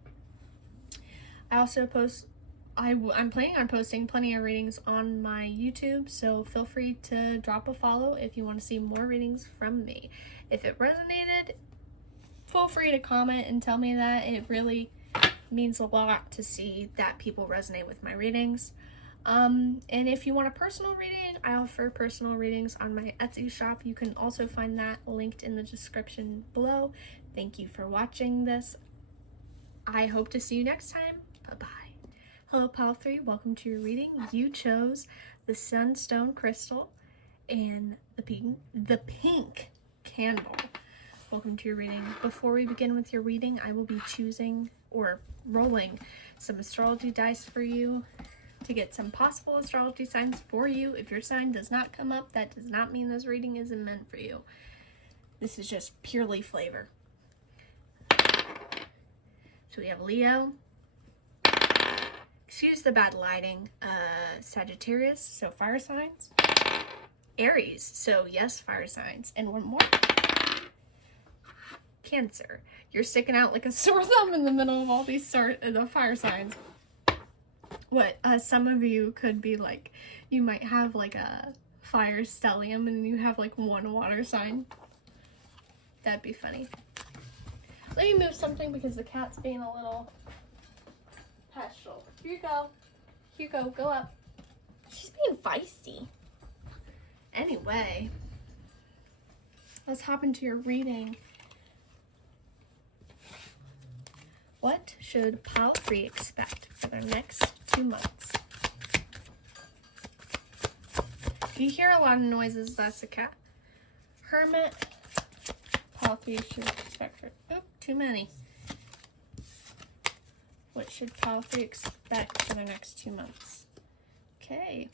I also post, I'm planning on posting plenty of readings on my YouTube, so feel free to drop a follow if you want to see more readings from me. If it resonated, feel free to comment and tell me that. It really means a lot to see that people resonate with my readings. And if you want a personal reading, I offer personal readings on my Etsy shop. You can also find that linked in the description below. Thank you for watching this. I hope to see you next time. Bye-bye. Hello, Pile 3. Welcome to your reading. You chose the Sunstone Crystal. and the pink candle. Welcome to your reading. Before we begin with your reading, I will be choosing or rolling some astrology dice for you to get some possible astrology signs for you. If your sign does not come up, that does not mean this reading isn't meant for you. This is just purely flavor. So we have Leo. Excuse the bad lighting. Sagittarius, so fire signs. Aries, so yes, fire signs. And one more. Cancer. You're sticking out like a sore thumb in the middle of all these the fire signs. What some of you could be like, you might have like a fire stellium and you have like one water sign. That'd be funny. Let me move something because the cat's being a little pestle. Here you go. Here you go. Go up. She's being feisty. Anyway, let's hop into your reading. What should pile 3 expect for their next 2 months? If you hear a lot of noises, that's a cat. Hermit. Pile 3 should expect for... Oh, too many. What should pile 3 expect for the next 2 months? Okay.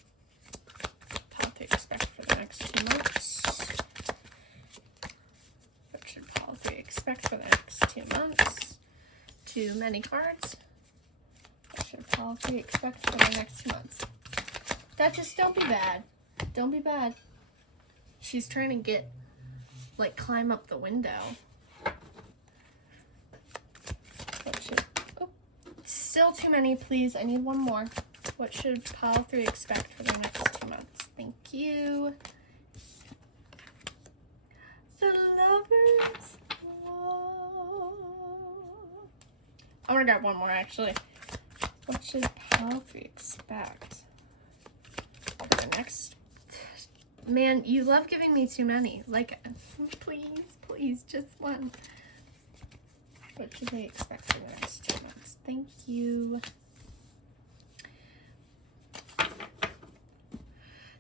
Pile 3 expect for the next 2 months. What should pile 3 expect for the next 2 months? Too many cards. What should pile 3 expect for the next 2 months? Duchess, don't be bad. Don't be bad. She's trying to get, like, climb up the window. What should... Oh, still too many, please. I need one more. What should pile 3 expect for the next 2 months? Thank you. The Lovers. Whoa. I'm gonna grab one more, actually. What should pile 3 expect for the next... Man, you love giving me too many. Like, please, just one. What should they expect for the next 2 months? Thank you.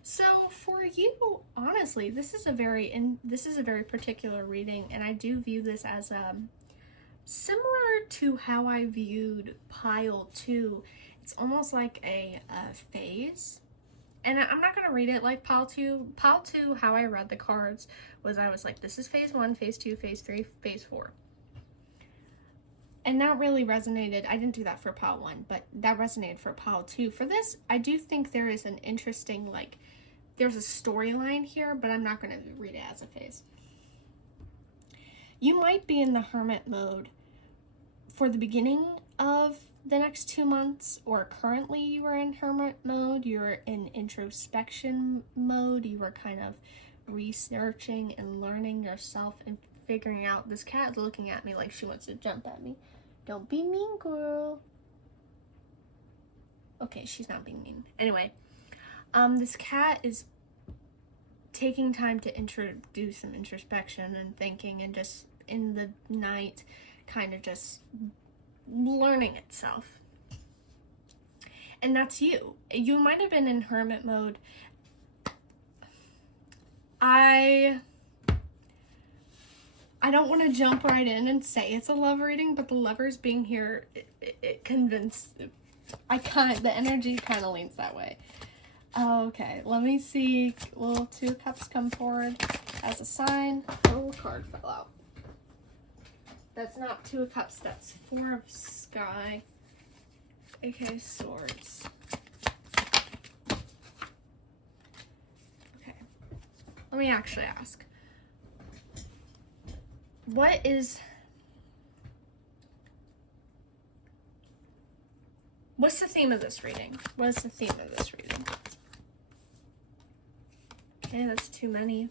So for you, honestly, this is a very particular reading, and I do view this as similar to how I viewed pile 2. It's almost like a phase. And I'm not going to read it like pile 2. Pile 2, how I read the cards was I was like, this is phase 1, phase 2, phase 3, phase 4. And that really resonated. I didn't do that for pile 1, but that resonated for pile 2. For this, I do think there is an interesting, like, there's a storyline here, but I'm not going to read it as a phase. You might be in the hermit mode for the beginning of the next 2 months, or currently you are in hermit mode, you're in introspection mode, you are kind of researching and learning yourself and figuring out. This cat is looking at me like she wants to jump at me. Don't be mean, girl. Okay, she's not being mean. Anyway, this cat is taking time to do some introspection and thinking, and just in the night kind of just learning itself. And that's you. You might have been in hermit mode. I don't want to jump right in and say it's a love reading, but the Lovers being here, it convinced, the energy kind of leans that way. Okay, let me see. Will 2 Cups come forward as a sign? Oh, card fell out. That's not 2 of Cups, that's 4 of Sky. Okay, Swords. Okay. Let me actually ask. What's the theme of this reading? What is the theme of this reading? Okay, that's too many.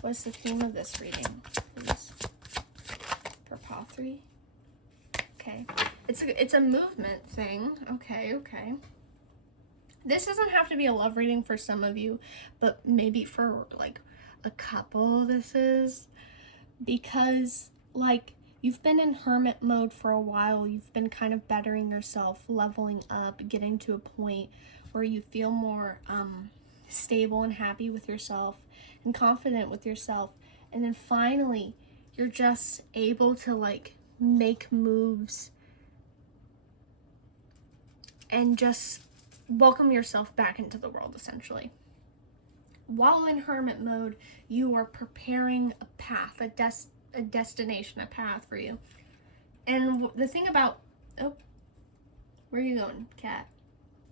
What's the theme of this reading, please? For pile 3. Okay. It's a movement thing. Okay. This doesn't have to be a love reading for some of you, but maybe for like a couple this is, because like you've been in hermit mode for a while. You've been kind of bettering yourself, leveling up, getting to a point where you feel more stable and happy with yourself and confident with yourself. And then finally, you're just able to like make moves and just welcome yourself back into the world, essentially. While in hermit mode, you are preparing a path, a destination, a path for you. And the thing about, oh, where are you going, cat?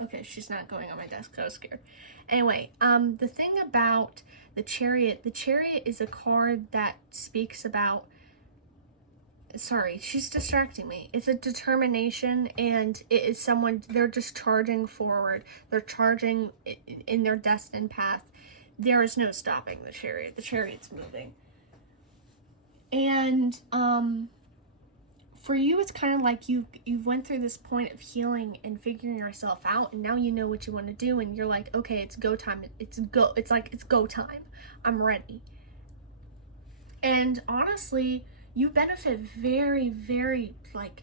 Okay, she's not going on my desk, I was scared. Anyway, the thing about the Chariot is a card that speaks about, sorry, she's distracting me. It's a determination, and it is someone, they're just charging forward. They're charging in their destined path. There is no stopping the Chariot. The Chariot's moving. And, for you, it's kind of like you went through this point of healing and figuring yourself out, and now you know what you want to do, and you're like, okay, it's go time. It's go time. I'm ready. And honestly, you benefit very, very like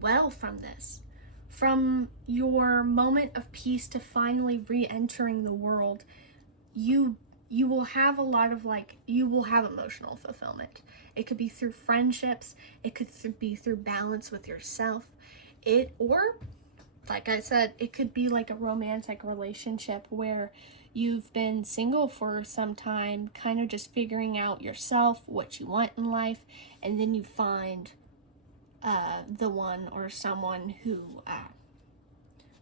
well from this. From your moment of peace to finally re-entering the world, you will have a lot of you will have emotional fulfillment. It could be through friendships, it could be through balance with yourself, or like I said, it could be like a romantic relationship where you've been single for some time, kind of just figuring out yourself, what you want in life, and then you find the one or someone who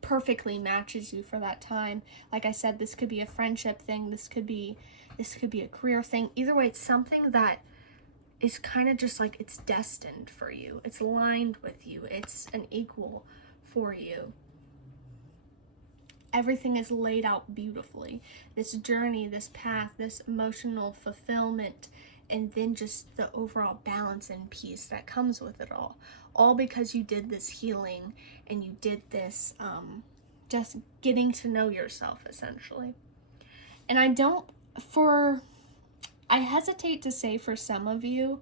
perfectly matches you for that time. Like I said, this could be a friendship thing, this could be a career thing. Either way, it's something that is kind of just like it's destined for you. It's aligned with you. It's an equal for you. Everything is laid out beautifully. This journey, this path, this emotional fulfillment, and then just the overall balance and peace that comes with it all. All because you did this healing and you did this just getting to know yourself, essentially. And I hesitate to say for some of you,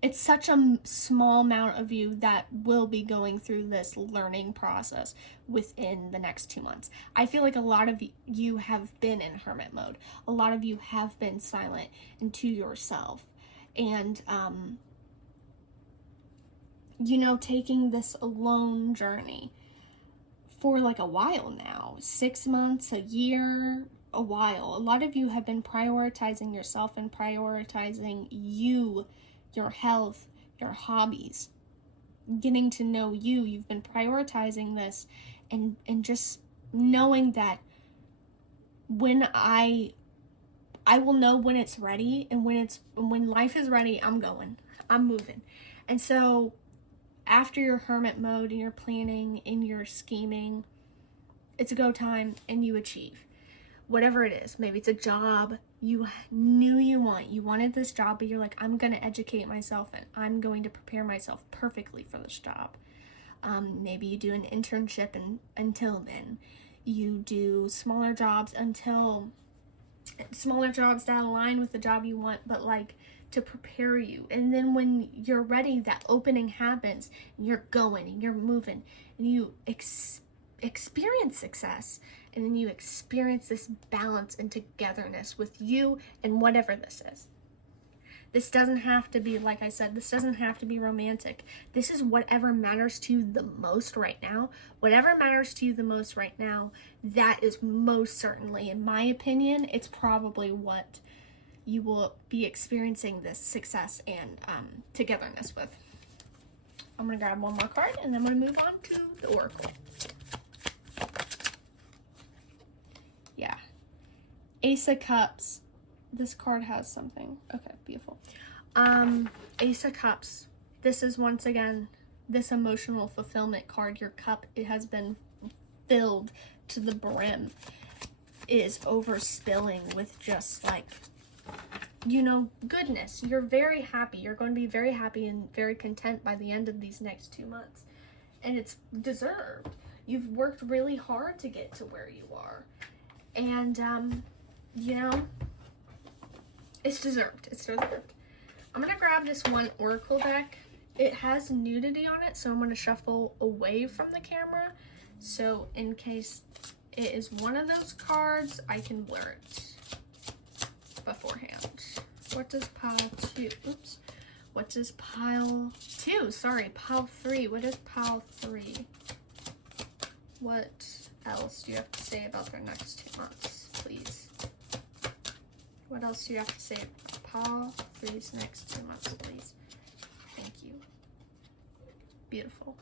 it's such a small amount of you that will be going through this learning process within the next 2 months. I feel like a lot of you have been in hermit mode. A lot of you have been silent and to yourself. And, taking this alone journey for like a while now, 6 months, a year, a while. A lot of you have been prioritizing yourself and prioritizing you, your health, your hobbies, getting to know you. You've been prioritizing this and just knowing that when I will know when it's ready, and when life is ready, I'm moving. And so after your hermit mode and your planning and your scheming, it's a go time and you achieve. Whatever it is, maybe it's a job you knew you wanted this job, but you're like, I'm going to educate myself and I'm going to prepare myself perfectly for this job. Maybe you do an internship and until then. You do smaller jobs that align with the job you want, but like to prepare you. And then when you're ready, that opening happens and you're going and you're moving and you experience success. And then you experience this balance and togetherness with you and whatever this is. This doesn't have to be, like I said, this doesn't have to be romantic. This is whatever matters to you the most right now. Whatever matters to you the most right now, that is most certainly, in my opinion, it's probably what you will be experiencing this success and togetherness with. I'm going to grab one more card and then I'm going to move on to the Oracle. Yeah. Ace of Cups. This card has something. Okay, beautiful. Ace of Cups. This is once again this emotional fulfillment card. Your cup, it has been filled to the brim. It is overspilling with just like, goodness. You're very happy. You're going to be very happy and very content by the end of these next 2 months. And it's deserved. You've worked really hard to get to where you are. And, it's deserved. It's deserved. I'm going to grab this one Oracle deck. It has nudity on it, so I'm going to shuffle away from the camera. So in case it is one of those cards, I can blur it beforehand. What does pile 2, oops, what does pile 2, sorry, pile 3, what is pile 3? What else do you have to say about their next 2 months, please? What else do you have to say about pile 3's next 2 months, please? Thank you. Beautiful.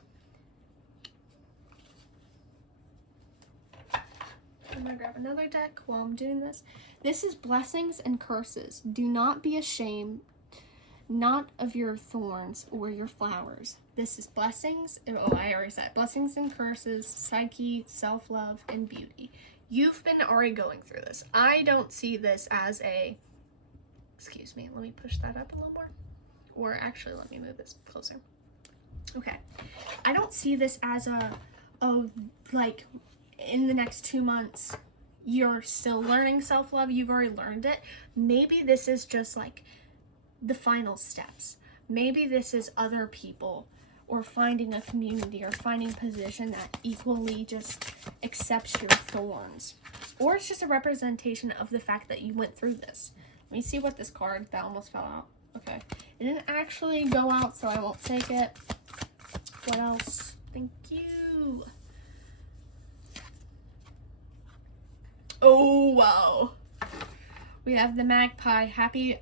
I'm gonna grab another deck while I'm doing this. This is blessings and curses. Do not be ashamed, not of your thorns or your flowers. This is blessings. Oh, I already said blessings and curses, psyche, self-love, and beauty. You've been already going through this. I don't see this as a, excuse me, let me push that up a little more. Or actually, let me move this closer. Okay. I don't see this as a, oh, like, in the next 2 months, you're still learning self-love. You've already learned it. Maybe this is just like the final steps. Maybe this is other people or finding a community or finding a position that equally just accepts your thorns. Or it's just a representation of the fact that you went through this. Let me see what this card that almost fell out. Okay. It didn't actually go out, so I won't take it. What else? Thank you. Oh, wow. We have the magpie. Happy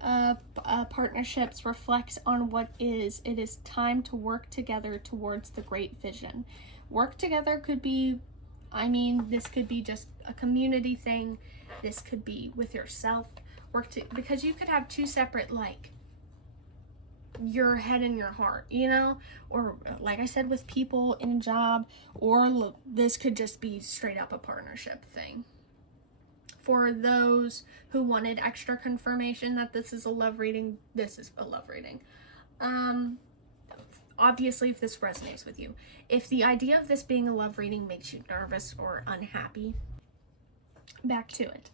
partnerships reflect on what is. It is time to work together towards the great vision. Work together could be, I mean, this could be just a community thing. This could be with yourself. Because you could have 2 separate, like, your head and your heart, you know? Or, like I said, with people in a job. Or this could just be straight up a partnership thing. For those who wanted extra confirmation that this is a love reading, this is a love reading. Obviously, if this resonates with you. If the idea of this being a love reading makes you nervous or unhappy, back to it.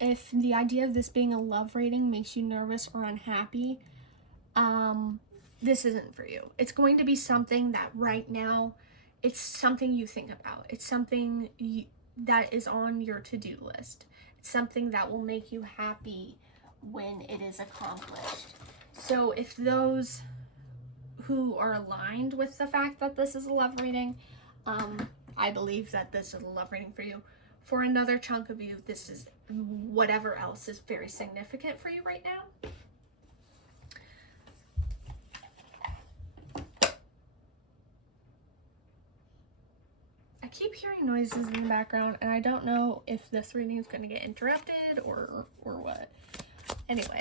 If the idea of this being a love reading makes you nervous or unhappy, this isn't for you. It's going to be something that right now, it's something you think about. It's something that is on your to-do list. It's something that will make you happy when it is accomplished. So if those who are aligned with the fact that this is a love reading, I believe that this is a love reading for you. For another chunk of you, this is whatever else is very significant for you right now. I keep hearing noises in the background, and I don't know if this reading is going to get interrupted or what. Anyway,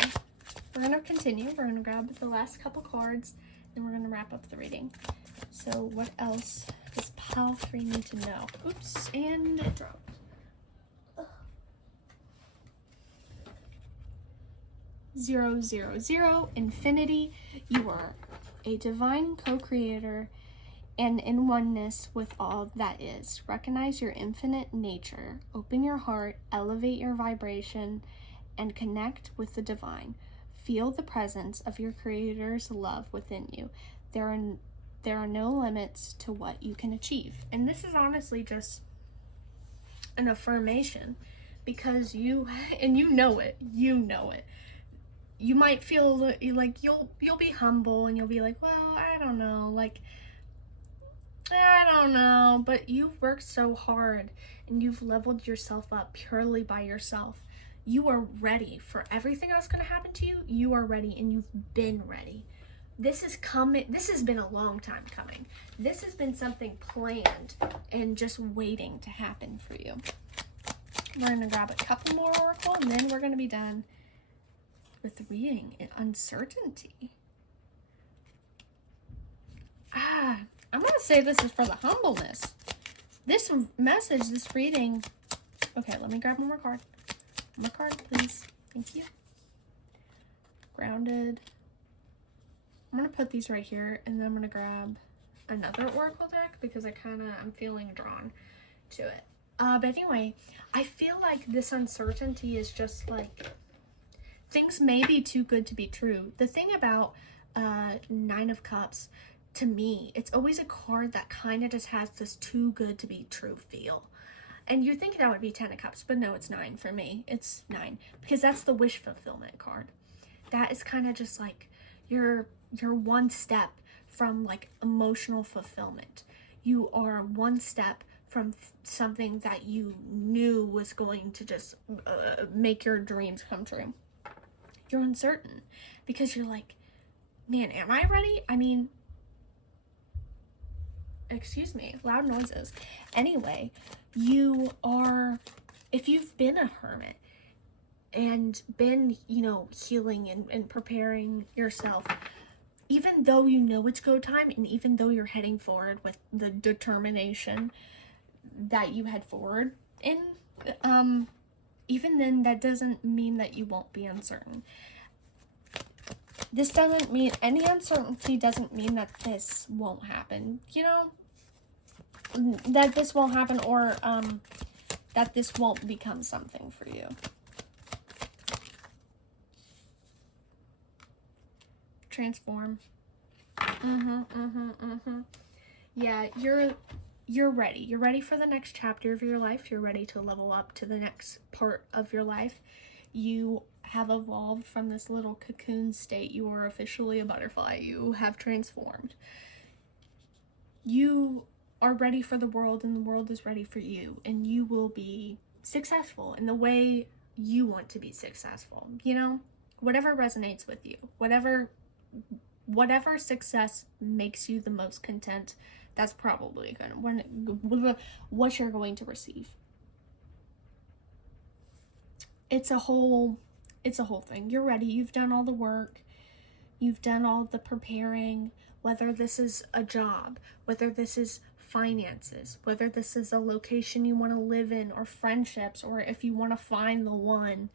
we're going to continue. We're going to grab the last couple cards, and we're going to wrap up the reading. So what else does pile 3 need to know? Oops, and it dropped. Ugh. 000, infinity. You are a divine co-creator and in oneness with all that is. Recognize your infinite nature. Open your heart, elevate your vibration, and connect with the divine. Feel the presence of your Creator's love within you. There are no limits to what you can achieve. And this is honestly just an affirmation, because you know it. You might feel like you'll be humble and you'll be like, well, I don't know, but you've worked so hard and you've leveled yourself up purely by yourself. You are ready for everything that's going to happen to you. You are ready, and you've been ready. This is coming. This has been a long time coming. This has been something planned and just waiting to happen for you. We're going to grab a couple more oracle, and then we're going to be done with reading in uncertainty. I'm going to say this is for the humbleness. This message, this reading. Okay, let me grab one more card. One more card, please. Thank you. Grounded. I'm going to put these right here, and then I'm going to grab another oracle deck because I'm feeling drawn to it. But anyway, I feel like this uncertainty is just like, things may be too good to be true. The thing about 9 of Cups, to me, it's always a card that kind of just has this too good to be true feel. And you think that would be 10 of Cups, but no, it's 9 for me. It's 9 because that's the wish fulfillment card. That is kind of just like you're one step from like emotional fulfillment. You are one step from something that you knew was going to just make your dreams come true. You're uncertain because you're like, man, am I ready? I mean, excuse me, loud noises. Anyway, you are, if you've been a hermit and been, you know, healing and preparing yourself, even though you know it's go time, and even though you're heading forward with the determination that you head forward in, even then, that doesn't mean that you won't be uncertain. This doesn't mean, any uncertainty doesn't mean that this won't happen, you know? That this won't happen, or that this won't become something for you. Transform. Yeah, you're ready. You're ready for the next chapter of your life. You're ready to level up to the next part of your life. You have evolved from this little cocoon state. You are officially a butterfly. You have transformed. You are ready for the world, and the world is ready for you, and you will be successful in the way you want to be successful. You know, whatever resonates with you, whatever success makes you the most content, that's probably what you're going to receive. It's a whole thing. You're ready. You've done all the work. You've done all the preparing, whether this is a job, whether this is finances, whether this is a location you want to live in, or friendships, or if you want to find the one.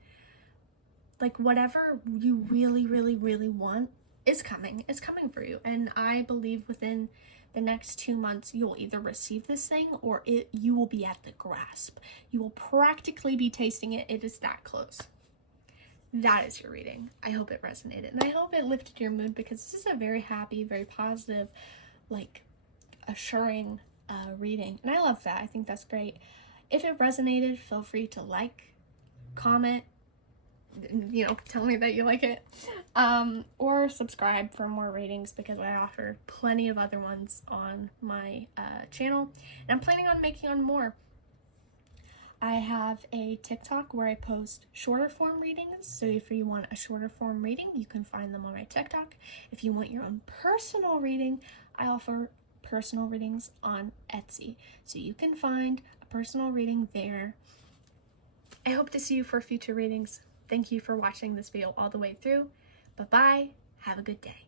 Like, whatever you really, really, really want is coming. It's coming for you. And I believe within the next 2 months, you'll either receive this thing or you will be at the grasp. You will practically be tasting it. It is that close. That is your reading. I hope it resonated. And I hope it lifted your mood, because this is a very happy, very positive, like, assuring reading. And I love that. I think that's great. If it resonated, feel free to like, comment, you know, tell me that you like it, or subscribe for more readings, because I offer plenty of other ones on my channel, and I'm planning on making on more. I have a TikTok where I post shorter form readings, so if you want a shorter form reading, you can find them on my TikTok. If you want your own personal reading, I offer personal readings on Etsy, so you can find a personal reading there. I hope to see you for future readings. Thank you for watching this video all the way through. Bye-bye. Have a good day.